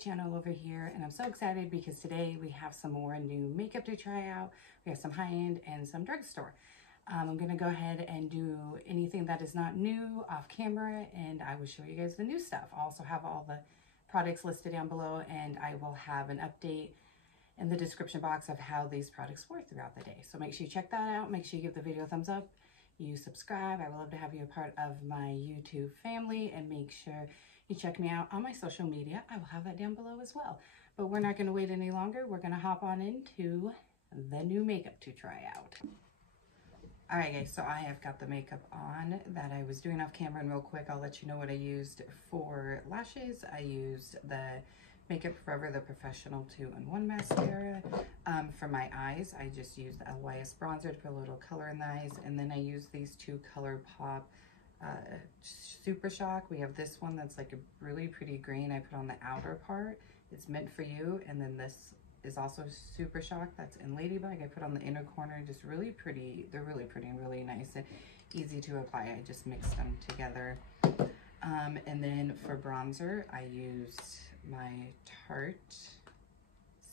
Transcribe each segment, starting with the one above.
channel over here, and I'm so excited because today we have some more new makeup to try out. We have some high-end and some drugstore. I'm gonna go ahead and do anything that is not new off camera, and I will show you guys the new stuff. I'll also have all the products listed down below, and I will have an update in the description box of how these products work throughout the day. So make sure you check that out. Make sure you give the video a thumbs up. You subscribe. I would love to have you a part of my YouTube family, and make sure you check me out on my social media. I will have that down below as well. But we're not going to wait any longer. We're going to hop on into the new makeup to try out. All right, guys, so I have got the makeup on that I was doing off camera, and real quick, I'll let you know what I used for lashes. I used the Makeup Forever, the Professional 2-in-1 mascara. For my eyes, I just used the LYS bronzer to put a little color in the eyes, and then I used these two ColourPop Super Shock. We have this one that's like a really pretty green I put on the outer part. It's meant for you. And then this is also Super Shock that's in Ladybug. I put on the inner corner, just really pretty. They're really pretty and really nice and easy to apply. I just mixed them together. And then for bronzer, I used my Tarte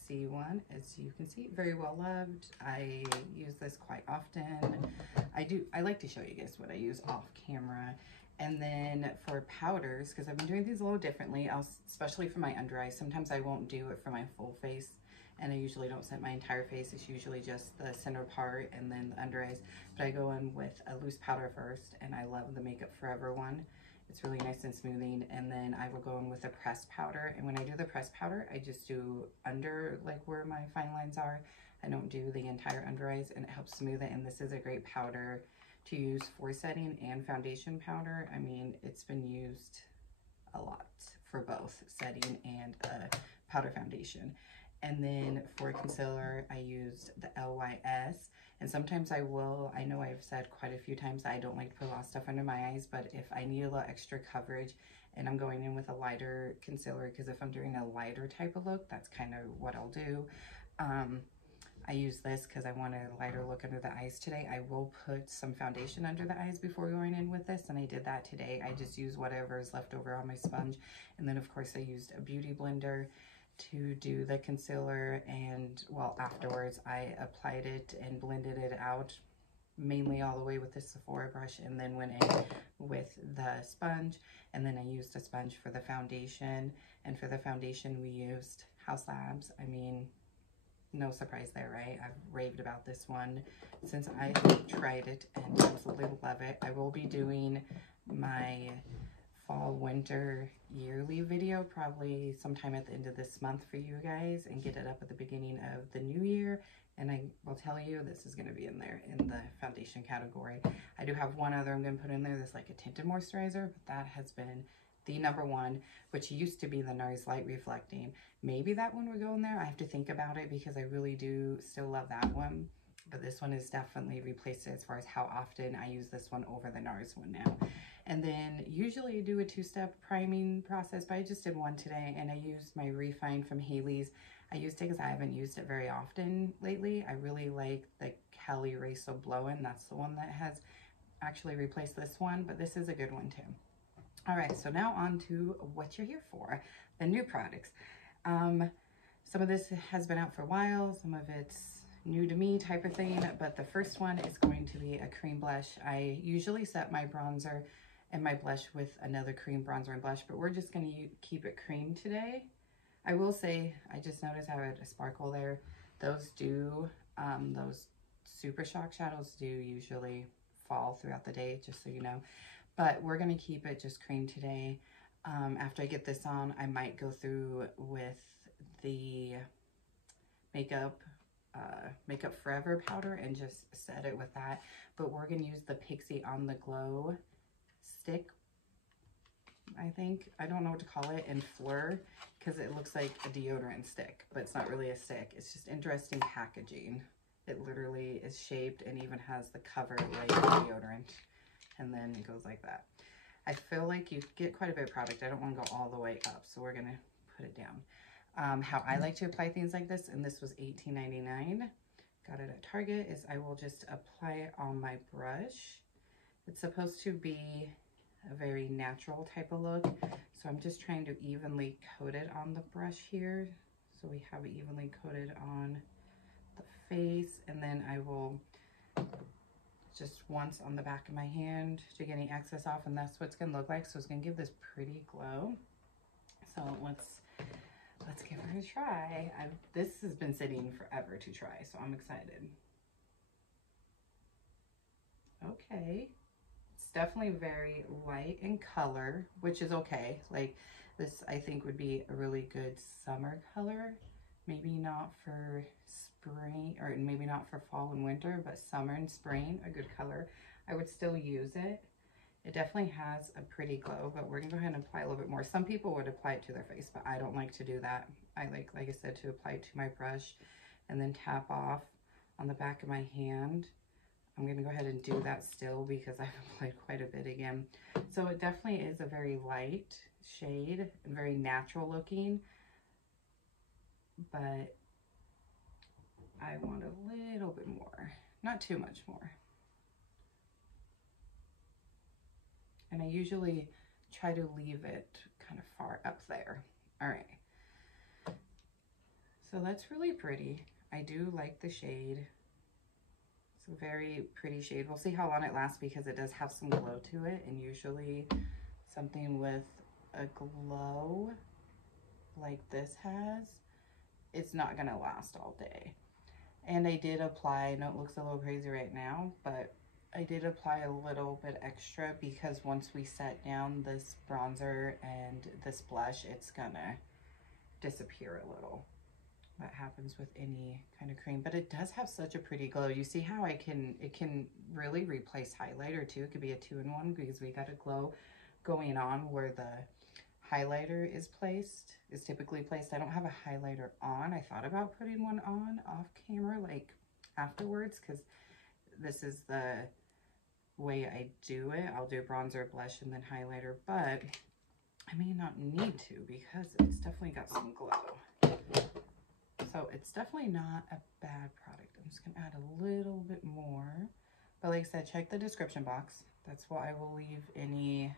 C1, as you can see, very well loved. I use this quite often. I like to show you guys what I use off camera. And then for powders, because I've been doing these a little differently, especially for my under eyes. Sometimes I won't do it for my full face, and I usually don't set my entire face. It's usually just the center part and then the under eyes. But I go in with a loose powder first, and I love the Makeup Forever one. It's really nice and smoothing. And then I will go in with a pressed powder. And when I do the pressed powder, I just do under, like where my fine lines are. I don't do the entire under eyes, and it helps smooth it. And this is a great powder to use for setting and foundation powder. I mean, it's been used a lot for both setting and powder foundation. And then for concealer, I used the LYS. And sometimes I know I've said quite a few times I don't like to put a lot of stuff under my eyes, but if I need a little extra coverage and I'm going in with a lighter concealer, because if I'm doing a lighter type of look, that's kind of what I'll do. I use this because I want a lighter look under the eyes today. I will put some foundation under the eyes before going in with this, and I did that today. I just use whatever is left over on my sponge. And then of course I used a beauty blender to do the concealer, and well, afterwards I applied it and blended it out mainly all the way with the Sephora brush, and then went in with the sponge, and then I used a sponge for the foundation. And for the foundation we used House Labs. I mean, no surprise there, right? I've raved about this one since I tried it and absolutely love it. I will be doing my fall winter yearly video probably sometime at the end of this month for you guys, and get it up at the beginning of the new year. And I will tell you, this is going to be in there in the foundation category. I do have one other I'm going to put in there that's like a tinted moisturizer, but that has been the #1, which used to be the NARS Light Reflecting. Maybe that one would go in there. I have to think about it because I really do still love that one. But this one is definitely replaced it as far as how often I use this one over the NARS one now. And then usually I do a 2-step priming process, but I just did one today, and I used my Refine from Haley's. I used it because I haven't used it very often lately. I really like the Cali Raso Blow-In. That's the one that has actually replaced this one, but this is a good one too. All right, so now on to what you're here for, the new products. Some of this has been out for a while, some of it's new to me type of thing, but the first one is going to be a cream blush. I usually set my bronzer and my blush with another cream bronzer and blush, but we're just going to keep it cream today. I will say, I just noticed I had a sparkle there. Those Super Shock shadows do usually fall throughout the day, just so you know. But we're going to keep it just cream today. After I get this on, I might go through with the Makeup Forever powder and just set it with that. But we're going to use the Pixi On The Glow stick, I think. I don't know what to call it, in Flure, because it looks like a deodorant stick, but it's not really a stick. It's just interesting packaging. It literally is shaped and even has the cover like deodorant. And then it goes like that. I feel like you get quite a bit of product. I don't want to go all the way up, so we're going to put it down. How I like to apply things like this, and this was $18.99. Got it at Target, is I will just apply it on my brush. It's supposed to be a very natural type of look. So I'm just trying to evenly coat it on the brush here. So we have it evenly coated on the face, and then I will just once on the back of my hand to get any excess off, and that's what it's gonna look like. So it's gonna give this pretty glow. So let's give her a try. This has been sitting forever to try, so I'm excited. Okay, it's definitely very light in color, which is okay. Like this, I think would be a really good summer color. Maybe not for spring, or maybe not for fall and winter, but summer and spring, a good color. I would still use it. It definitely has a pretty glow, but we're gonna go ahead and apply a little bit more. Some people would apply it to their face, but I don't like to do that. I like I said, to apply it to my brush and then tap off on the back of my hand. I'm gonna go ahead and do that still because I've applied quite a bit again. So it definitely is a very light shade and very natural looking, but I want a little bit more, not too much more. And I usually try to leave it kind of far up there. All right. So that's really pretty. I do like the shade. It's a very pretty shade. We'll see how long it lasts because it does have some glow to it. And usually something with a glow like this has, it's not gonna last all day. And I did apply, I know it looks a little crazy right now, but I did apply a little bit extra because once we set down this bronzer and this blush, it's gonna disappear a little. That happens with any kind of cream, but it does have such a pretty glow. You see how it can really replace highlighter too. It could be a 2-in-1 because we got a glow going on where the highlighter is typically placed. I don't have a highlighter on. I thought about putting one on off camera, like afterwards, because this is the way I do it. I'll do bronzer, blush, and then highlighter, but I may not need to because it's definitely got some glow. So it's definitely not a bad product. I'm just gonna add a little bit more. But like I said, check the description box. That's why I will leave any,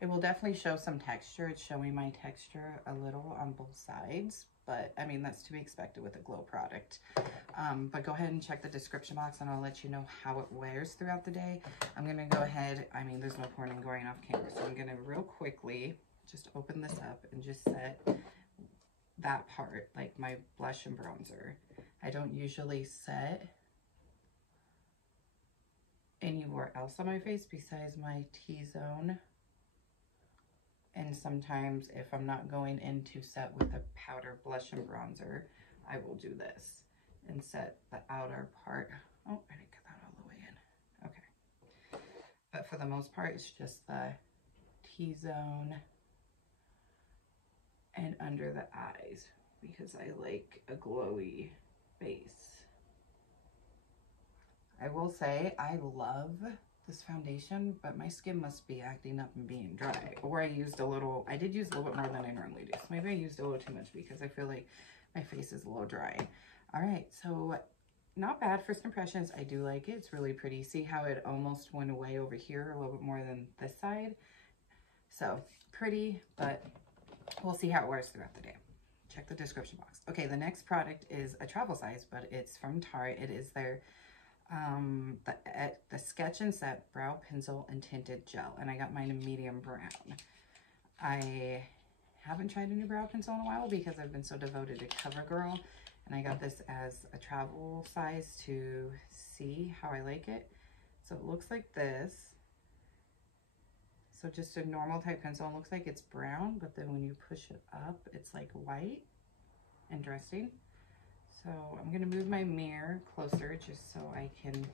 it will definitely show some texture. It's showing my texture a little on both sides, but I mean, that's to be expected with a glow product. But go ahead and check the description box and I'll let you know how it wears throughout the day. I'm gonna go ahead, I mean, there's no point in going off camera, so I'm gonna real quickly just open this up and just set that part, like my blush and bronzer. I don't usually set anywhere else on my face besides my T-zone. And sometimes if I'm not going in to set with a powder blush and bronzer, I will do this and set the outer part. Oh, I didn't get that all the way in. Okay. But for the most part, it's just the T-zone and under the eyes because I like a glowy base. I will say I love this foundation, but my skin must be acting up and being dry. Or I did use a little bit more than I normally do. So maybe I used a little too much because I feel like my face is a little dry. All right, so not bad first impressions. I do like it. It's really pretty. See how it almost went away over here a little bit more than this side. So pretty, but we'll see how it wears throughout the day. Check the description box. Okay, the next product is a travel size, but it's from Tarte. It is their the Sketch and Set Brow Pencil and Tinted Gel, and I got mine in medium brown. I haven't tried a new brow pencil in a while because I've been so devoted to CoverGirl, and I got this as a travel size to see how I like it. So it looks like this. So just a normal type pencil. It looks like it's brown, but then when you push it up, it's like white. Interesting. So I'm gonna move my mirror closer just so I can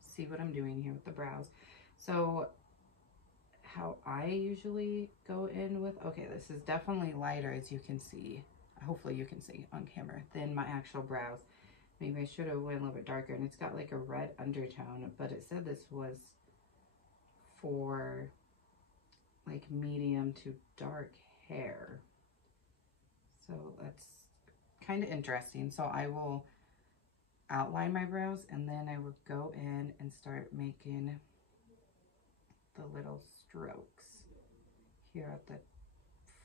see what I'm doing here with the brows. So how I usually go in with, okay, this is definitely lighter as you can see. Hopefully you can see on camera than my actual brows. Maybe I should have went a little bit darker, and it's got like a red undertone, but it said this was for like medium to dark hair. So that's kind of interesting. So I will outline my brows and then I will go in and start making the little strokes here at the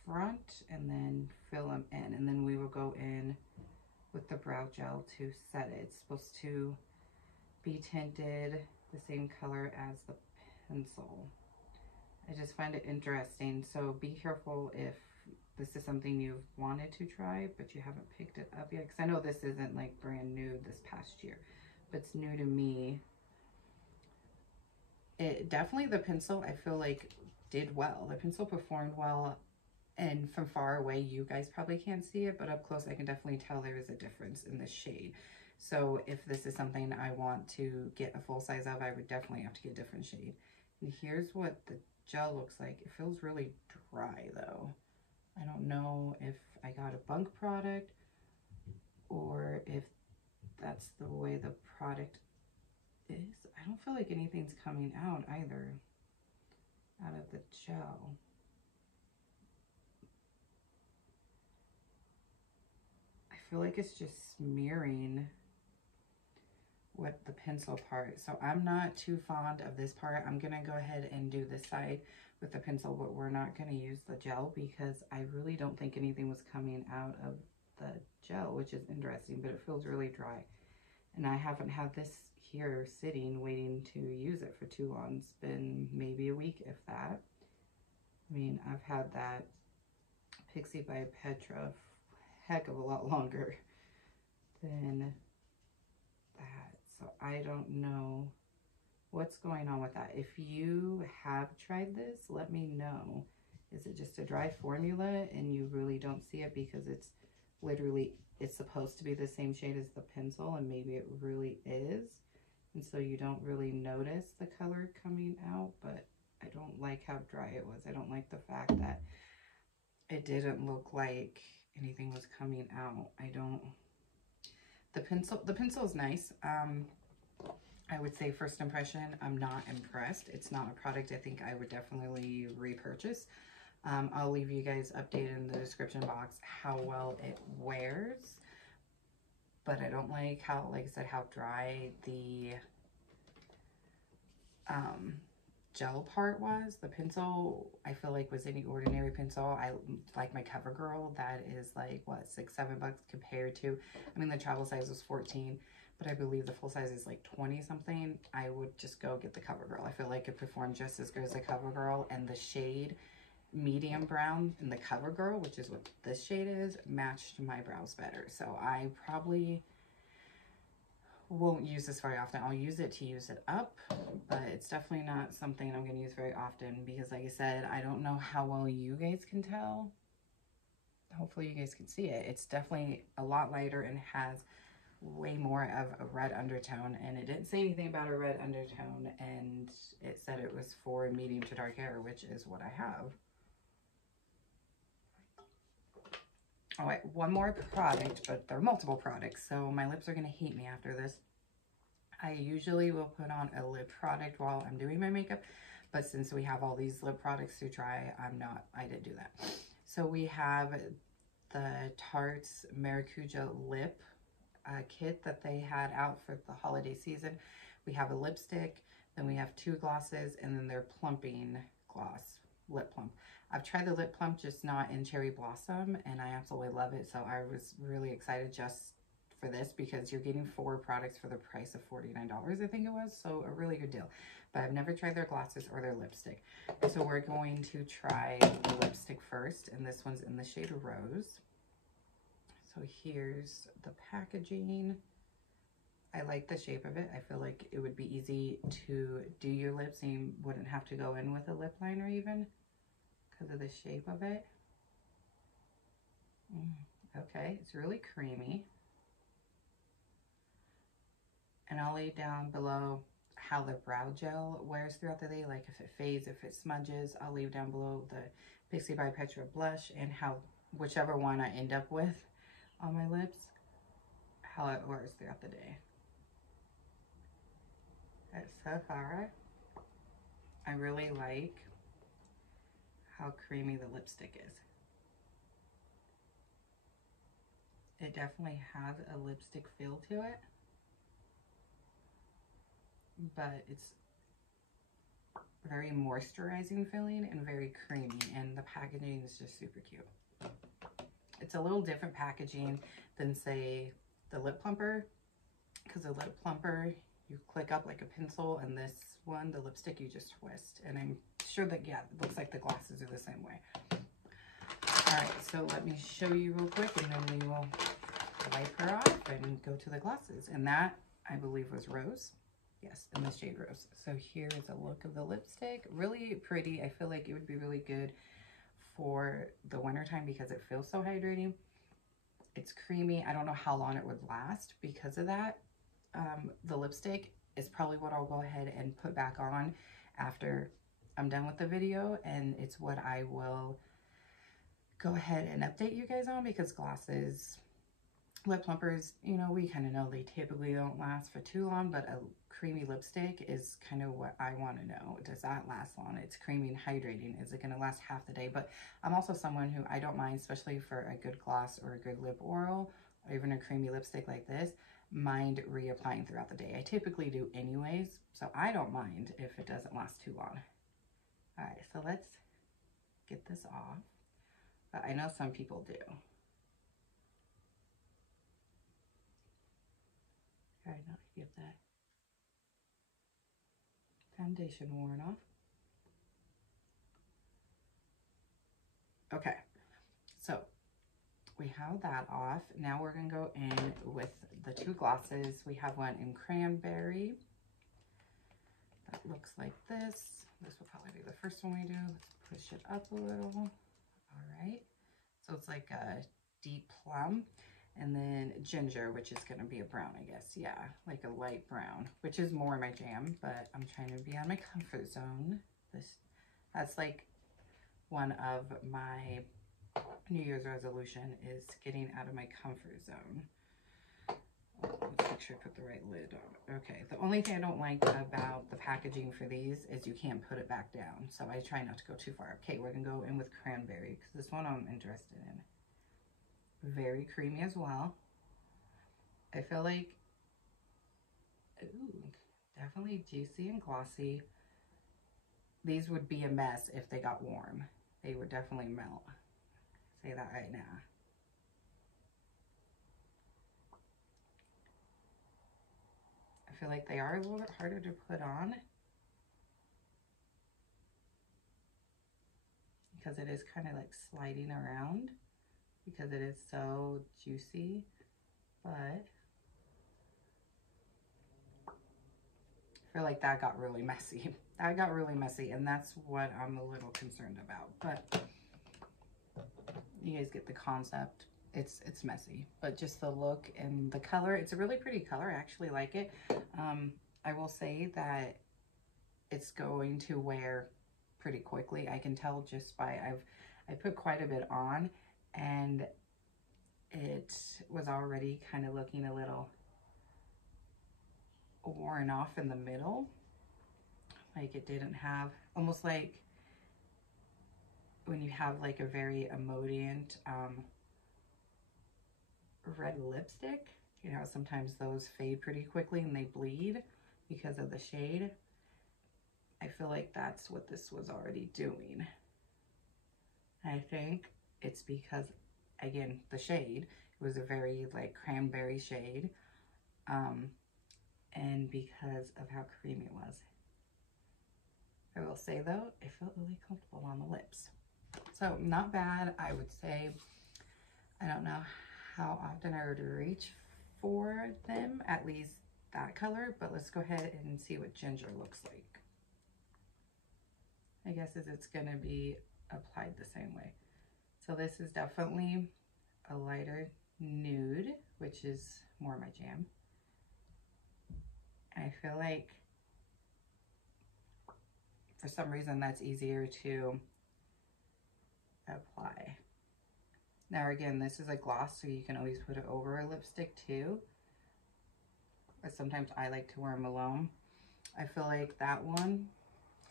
front and then fill them in. And then we will go in with the brow gel to set it. It's supposed to be tinted the same color as the pencil. I just find it interesting. So be careful if this is something you've wanted to try, but you haven't picked it up yet. Because I know this isn't like brand new this past year, but it's new to me. It definitely, the pencil, I feel like did well. The pencil performed well, and from far away, you guys probably can't see it, but up close, I can definitely tell there is a difference in the shade. So if this is something I want to get a full size of, I would definitely have to get a different shade. And here's what the gel looks like. It feels really dry though. I don't know if I got a bunk product or if that's the way the product is. I don't feel like anything's coming out either, out of the gel. I feel like it's just smearing with the pencil part. So I'm not too fond of this part. I'm gonna go ahead and do this side with the pencil, but we're not gonna use the gel because I really don't think anything was coming out of the gel, which is interesting, but it feels really dry. And I haven't had this here sitting waiting to use it for too long. It's been maybe a week, if that. I mean, I've had that Pixi by Petra heck of a lot longer than that. So I don't know what's going on with that. If you have tried this, let me know. Is it just a dry formula and you really don't see it because it's literally, it's supposed to be the same shade as the pencil and maybe it really is, and so you don't really notice the color coming out? But I don't like how dry it was. I don't like the fact that it didn't look like anything was coming out. I don't, the pencil is nice. I would say first impression, I'm not impressed. It's not a product I think I would definitely repurchase. I'll leave you guys updated in the description box how well it wears, but I don't like how, like I said, how dry the gel part was. The pencil, I feel like, was any ordinary pencil. I like my CoverGirl, that is like, what, $6, $7 compared to, I mean, the travel size was 14, but I believe the full size is like 20 something. I would just go get the CoverGirl. I feel like it performed just as good as the CoverGirl, and the shade medium brown in the CoverGirl, which is what this shade is, matched my brows better. So I probably won't use this very often. I'll use it to use it up, but it's definitely not something I'm going to use very often because, like I said, I don't know how well you guys can tell. Hopefully you guys can see it. It's definitely a lot lighter and has way more of a red undertone, and it didn't say anything about a red undertone, and it said it was for medium to dark hair, which is what I have. All right, one more product, but there are multiple products, so my lips are going to hate me after this. I usually will put on a lip product while I'm doing my makeup, but since we have all these lip products to try, I didn't do that. So we have the Tarte's Maracuja lip kit that they had out for the holiday season. We have a lipstick, then we have 2 glosses, and then their plumping gloss, lip plump. I've tried the lip plump, just not in Cherry Blossom, and I absolutely love it. So I was really excited just for this because you're getting 4 products for the price of $49, I think it was. So a really good deal. But I've never tried their glosses or their lipstick. So we're going to try the lipstick first, and this one's in the shade Rose. So here's the packaging. I like the shape of it. I feel like it would be easy to do your lips and you wouldn't have to go in with a lip liner even because of the shape of it. Okay, it's really creamy. And I'll lay down below how the brow gel wears throughout the day. Like if it fades, if it smudges, I'll leave down below the Pixi by Petra blush and how whichever one I end up with on my lips, how it wears throughout the day. At Sephora, I really like how creamy the lipstick is. It definitely has a lipstick feel to it, but very moisturizing feeling and very creamy, and the packaging is just super cute. It's a little different packaging than, say, the lip plumper, because the lip plumper you click up like a pencil, and this one, the lipstick, you just twist. And I'm sure that, yeah, it looks like the glasses are the same way. All right, so let me show you real quick, and then we will wipe her off and go to the glasses. And that, I believe, was Rose. Yes, in the shade Rose. So here is a look of the lipstick. Really pretty. I feel like it would be really good for the wintertime because it feels so hydrating. It's creamy. I don't know how long it would last because of that. The lipstick is probably what I'll go ahead and put back on after I'm done with the video, and it's what I will go ahead and update you guys on, because glasses, lip plumpers, you know, we kind of know they typically don't last for too long, but a creamy lipstick is kind of what I want to know. Does that last long? It's creamy and hydrating. Is it going to last half the day? But I'm also someone who I don't mind, especially for a good gloss or a good lip oil, or even a creamy lipstick like this, mind reapplying throughout the day. I typically do anyways, so I don't mind if it doesn't last too long. All right, so let's get this off. But I know some people do. All right, now get that foundation worn off. Okay, so we have that off. Now we're gonna go in with the two glosses. We have one in Cranberry that looks like this. This will probably be the first one we do. Let's push it up a little. All right, so it's like a deep plum, and then ginger, which is gonna be a brown, I guess. Yeah, like a light brown, which is more my jam, but I'm trying to be on my comfort zone. That's like one of my New Year's resolution, is getting out of my comfort zone. Let's make sure I put the right lid on. Okay, the only thing I don't like about the packaging for these is you can't put it back down, so I try not to go too far. Okay, we're gonna go in with Cranberry, because this one I'm interested in. Very creamy as well. I feel like, ooh, definitely juicy and glossy. These would be a mess if they got warm. They would definitely melt. Say that right now. I feel like they are a little bit harder to put on because it is kind of like sliding around because it is so juicy, but I feel like that got really messy. That got really messy, and that's what I'm a little concerned about. But you guys get the concept. It's messy, but just the look and the color, it's a really pretty color. I actually like it. I will say that it's going to wear pretty quickly. I can tell just by, I put quite a bit on, and it was already kind of looking a little worn off in the middle. Like it didn't have, almost like when you have like a very emollient red lipstick, you know, sometimes those fade pretty quickly and they bleed because of the shade. I feel like that's what this was already doing. I think it's because, again, the shade, it was a very like cranberry shade, and because of how creamy it was. I will say though, it felt really comfortable on the lips. So not bad, I would say. I don't know how often I would reach for them, at least that color, but let's go ahead and see what ginger looks like. I guess it's gonna be applied the same way. So this is definitely a lighter nude, which is more my jam. I feel like for some reason that's easier to apply. Now again, this is a gloss, so you can always put it over a lipstick too. But sometimes I like to wear them alone. I feel like that one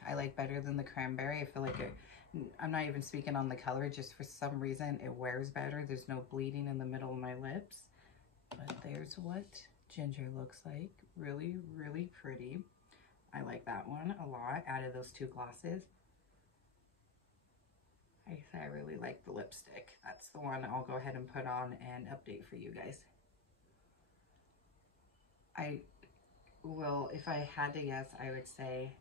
I like better than the Cranberry. I feel like it, I'm not even speaking on the color, just for some reason it wears better. There's no bleeding in the middle of my lips. But there's what ginger looks like. Really, really pretty. I like that one a lot out of those two glosses. I really like the lipstick. That's the one I'll go ahead and put on and update for you guys. I will, if I had to guess, I would say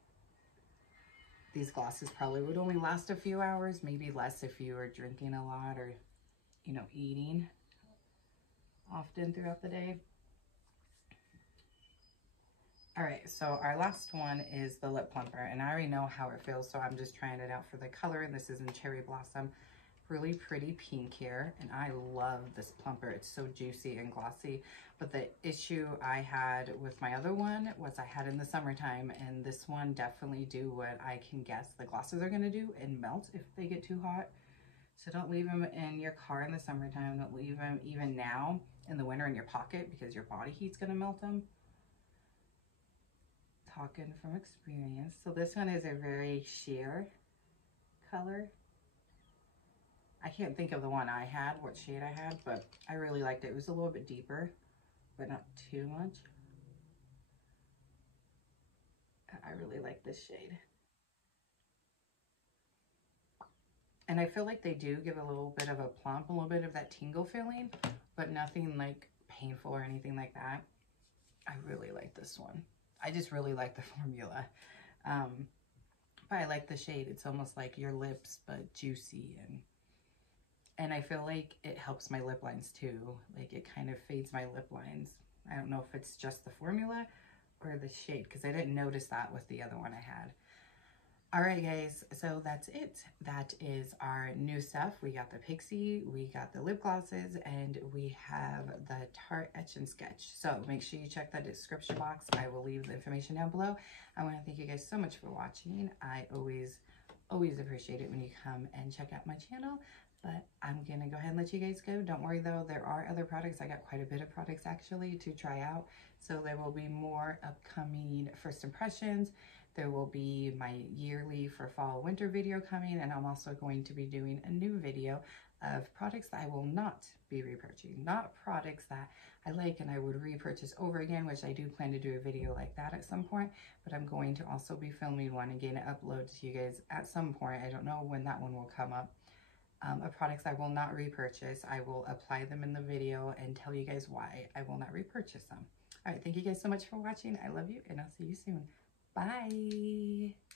these glosses probably would only last a few hours, maybe less if you were drinking a lot or, you know, eating often throughout the day. All right, so our last one is the lip plumper, and I already know how it feels, so I'm just trying it out for the color. And this is in Cherry Blossom. Really pretty pink here, and I love this plumper. It's so juicy and glossy. But the issue I had with my other one was I had in the summertime, and this one definitely do what I can guess the glosses are going to do and melt if they get too hot. So don't leave them in your car in the summertime. Don't leave them even now in the winter in your pocket, because your body heat's going to melt them. Talking from experience. So this one is a very sheer color. I can't think of the one I had, what shade I had, but I really liked it. It was a little bit deeper, but not too much. I really like this shade. And I feel like they do give a little bit of a plump, a little bit of that tingle feeling, but nothing like painful or anything like that. I really like this one. I just really like the formula. But I like the shade. It's almost like your lips, but juicy. And I feel like it helps my lip lines too. Like it kind of fades my lip lines. I don't know if it's just the formula or the shade, because I didn't notice that with the other one I had. All right, guys, so that's it. That is our new stuff. We got the Pixi, we got the lip glosses, and we have the Tarte Etch and Sketch. So make sure you check the description box. I will leave the information down below. I want to thank you guys so much for watching. I always appreciate it when you come and check out my channel. But I'm going to go ahead and let you guys go. Don't worry, though. There are other products. I got quite a bit of products, actually, to try out. So there will be more upcoming first impressions. There will be my yearly for fall winter video coming, and I'm also going to be doing a new video of products that I will not be repurchasing, not products that I like and I would repurchase over again, which I do plan to do a video like that at some point, but I'm going to also be filming one again to upload to you guys at some point. I don't know when that one will come up. Of products I will not repurchase. I will apply them in the video and tell you guys why I will not repurchase them. All right, thank you guys so much for watching. I love you, and I'll see you soon. Bye.